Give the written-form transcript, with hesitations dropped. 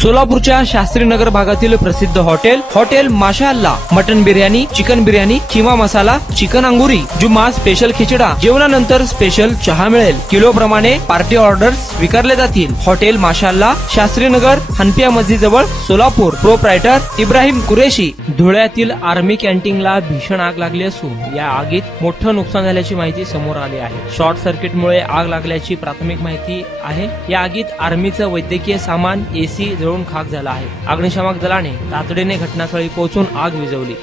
सोलापूरच्या शास्त्रीनगर भागातील प्रसिद्ध hotel माशाअल्ला mutton biryani, chicken biryani, keema मसाला, चिकन अंगुरी, जुम्मा स्पेशल खिचडा, जेवणानंतर स्पेशल चहा मिळेल। किलो प्रमाणे पार्टी ऑर्डर्स स्वीकारले जातील। हॉटेल माशाअल्ला, शास्त्रीनगर, हनपिया मस्जिद जवळ, सोलापूर। प्रोप्रायटर इब्राहिम कुरेशी। धुळ्यातील आर्मी कॅन्टीनला भीषण आग लागली असून या आगीत मोठं नुकसान झाल्याची माहिती समोर आली आहे। शॉर्ट सर्किटमुळे आग लागल्याची प्राथमिक माहिती आहे। या आगीत आर्मीचं वैद्यकीय सामान, एसी जळून खाक झाला आहे। अग्निशामक दलाने तातडीने घटनास्थळी पोहोचून आग विझवली।